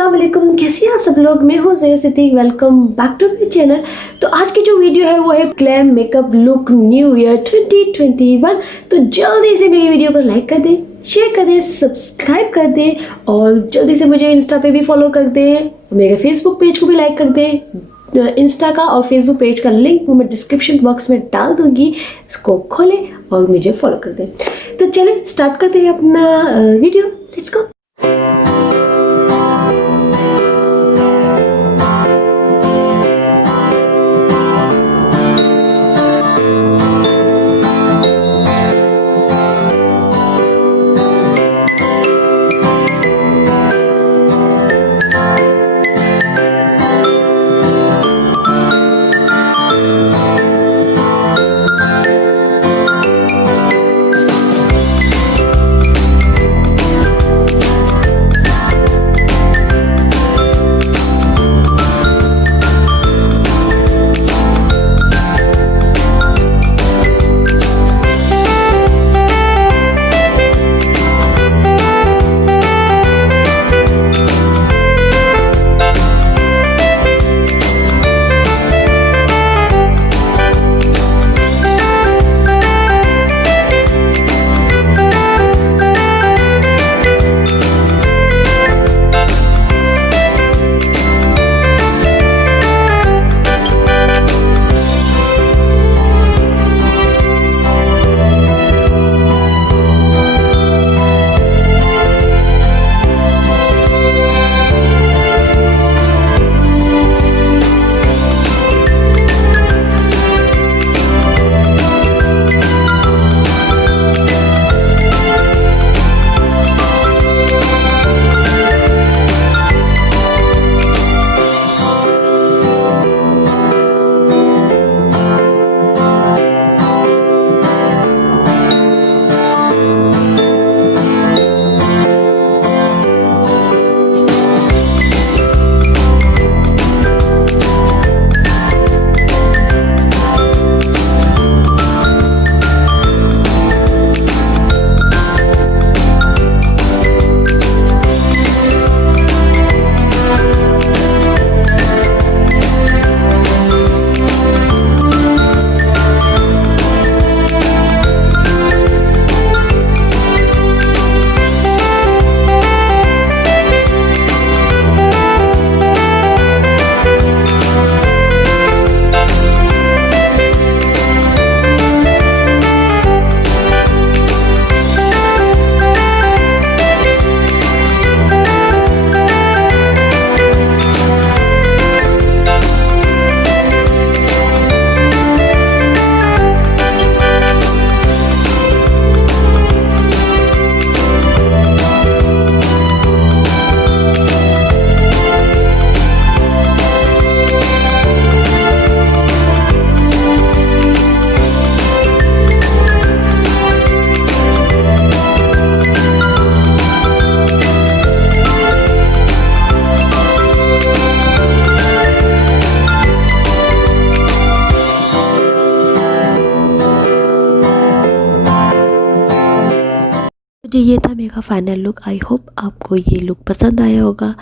अस्सलाम वालेकुम, कैसी हैं आप सब लोग। मैं हूँ Zaiya Siddique, welcome back to my channel. तो आज की जो वीडियो है वो है glam makeup look new year 2021। तो जल्दी से मेरी वीडियो को लाइक कर दें, शेयर कर दें, सब्सक्राइब कर दें और जल्दी से मुझे इंस्टा पे भी फॉलो कर दें। मेरे फेसबुक पेज को भी लाइक कर दें। इंस्टा का और फेसबुक पेज का लिंक वो मैं डिस्क्रिप्शन बॉक्स में डाल दूंगी, इसको खोलें और मुझे फॉलो कर दें। तो चलें स्टार्ट करते हैं अपना वीडियो, लेट्स गो। तो ये था मेरा फाइनल लुक। आई होप आपको ये लुक पसंद आया होगा।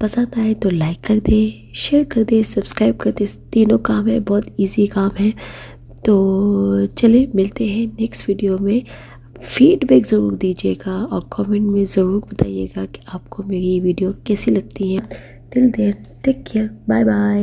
पसंद आए तो लाइक कर दें, शेयर कर दें, सब्सक्राइब कर दें। तीनों काम है, बहुत इजी काम है। तो चलिए मिलते हैं नेक्स्ट वीडियो में। फीडबैक ज़रूर दीजिएगा और कमेंट में ज़रूर बताइएगा कि आपको मेरी वीडियो कैसी लगती है। Till then take care, bye bye.